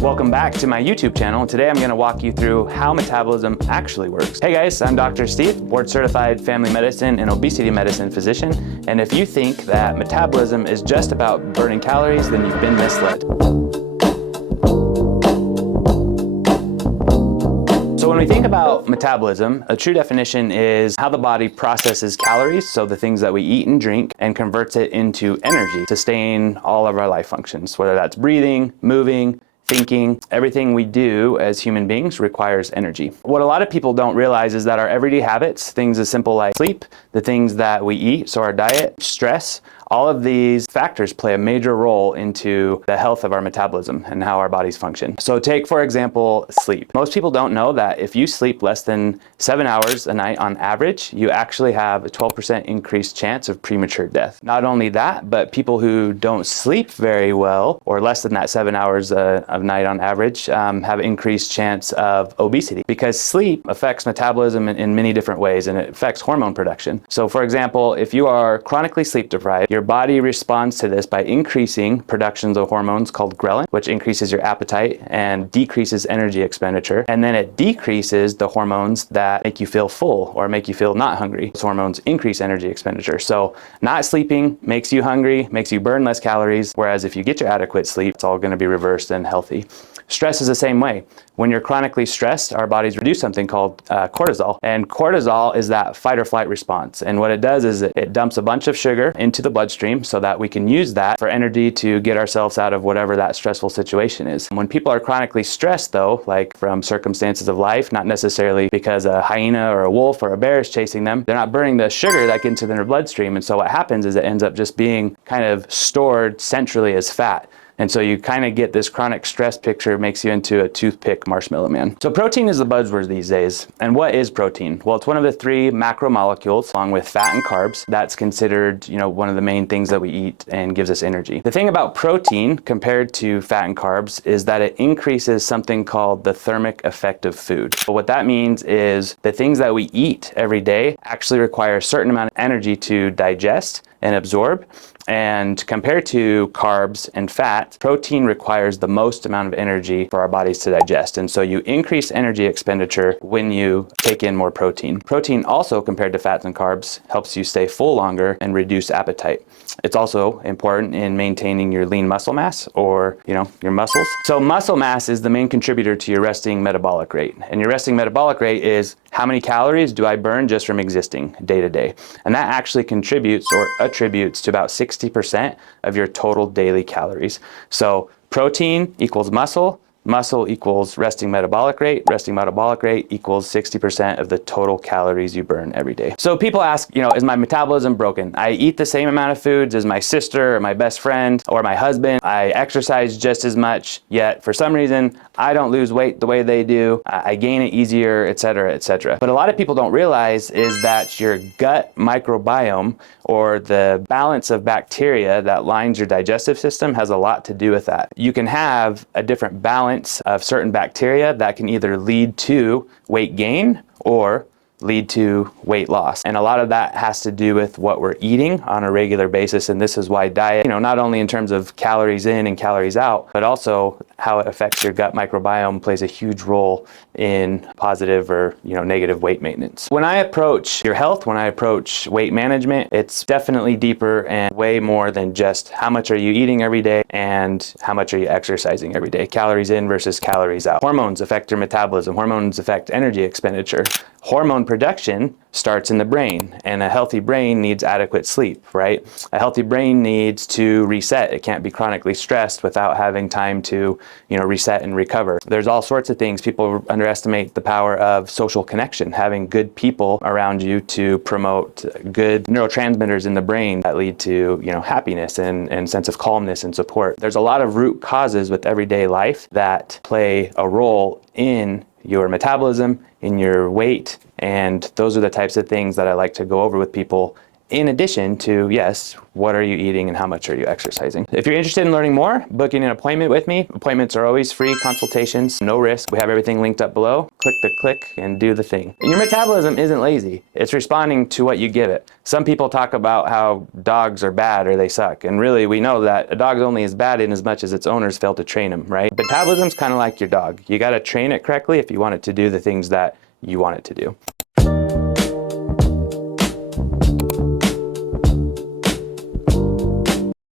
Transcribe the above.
Welcome back to my YouTube channel. Today I'm going to walk you through how metabolism actually works. Hey guys, I'm Dr. Steve, board certified family medicine and obesity medicine physician. And if you think that metabolism is just about burning calories, then you've been misled. So when we think about metabolism, a true definition is how the body processes calories, so the things that we eat and drink, and converts it into energy to sustain all of our life functions, whether that's breathing, moving, thinking. Everything we do as human beings requires energy. What a lot of people don't realize is that our everyday habits, things as simple like sleep, the things that we eat, so our diet, stress, all of these factors play a major role into the health of our metabolism and how our bodies function. So take, for example, sleep. Most people don't know that if you sleep less than 7 hours a night on average, you actually have a 12% increased chance of premature death. Not only that, but people who don't sleep very well, or less than that 7 hours of night on average, have increased chance of obesity, because sleep affects metabolism in many different ways, and it affects hormone production. So for example, if you are chronically sleep deprived, your body responds to this by increasing productions of hormones called ghrelin, which increases your appetite and decreases energy expenditure. And then it decreases the hormones that make you feel full or make you feel not hungry. Those hormones increase energy expenditure. So not sleeping makes you hungry, makes you burn less calories, whereas if you get your adequate sleep, it's all going to be reversed and healthy. Stress is the same way. When you're chronically stressed, our bodies produce something called cortisol. And cortisol is that fight or flight response. And what it does is it dumps a bunch of sugar into the bloodstream so that we can use that for energy to get ourselves out of whatever that stressful situation is. When people are chronically stressed though, like from circumstances of life, not necessarily because a hyena or a wolf or a bear is chasing them, they're not burning the sugar that gets into their bloodstream. And so what happens is it ends up just being kind of stored centrally as fat. And so you kind of get this chronic stress picture, makes you into a toothpick marshmallow man. So protein is the buzzword these days. And what is protein? Well, it's one of the 3 macromolecules, along with fat and carbs, that's considered, one of the main things that we eat and gives us energy. The thing about protein compared to fat and carbs is that it increases something called the thermic effect of food. But what that means is the things that we eat every day actually require a certain amount of energy to digest and absorb. And compared to carbs and fat, protein requires the most amount of energy for our bodies to digest. And so you increase energy expenditure when you take in more protein. Protein also, compared to fats and carbs, helps you stay full longer and reduce appetite. It's also important in maintaining your lean muscle mass, or your muscles. So muscle mass is the main contributor to your resting metabolic rate. And your resting metabolic rate is how many calories do I burn just from existing day to day? And that actually contributes or attributes to about 60% of your total daily calories. So protein equals muscle. Muscle equals resting metabolic rate equals 60% of the total calories you burn every day. So people ask, is my metabolism broken? I eat the same amount of foods as my sister or my best friend or my husband. I exercise just as much, yet for some reason, I don't lose weight the way they do. I gain it easier, et cetera, et cetera. But a lot of people don't realize is that your gut microbiome, or the balance of bacteria that lines your digestive system, has a lot to do with that. You can have a different balance of certain bacteria that can either lead to weight gain or lead to weight loss. And a lot of that has to do with what we're eating on a regular basis. And this is why diet, not only in terms of calories in and calories out, but also how it affects your gut microbiome plays a huge role in positive or negative weight maintenance. When I approach your health, when I approach weight management, it's definitely deeper and way more than just how much are you eating every day and how much are you exercising every day. Calories in versus calories out. Hormones affect your metabolism. Hormones affect energy expenditure. Hormone production starts in the brain, and a healthy brain needs adequate sleep, right? A healthy brain needs to reset. It can't be chronically stressed without having time to, reset and recover. There's all sorts of things. People underestimate the power of social connection, having good people around you to promote good neurotransmitters in the brain that lead to, happiness and sense of calmness and support. There's a lot of root causes with everyday life that play a role in your metabolism, in your weight, and those are the types of things that I like to go over with people in addition to, yes, what are you eating and how much are you exercising? If you're interested in learning more, booking an appointment with me. Appointments are always free consultations, no risk. We have everything linked up below. Click the click and do the thing. And your metabolism isn't lazy. It's responding to what you give it. Some people talk about how dogs are bad or they suck. And really, we know that a dog's only as bad in as much as its owners fail to train him, right? Metabolism's kind of like your dog. You got to train it correctly if you want it to do the things that you want it to do.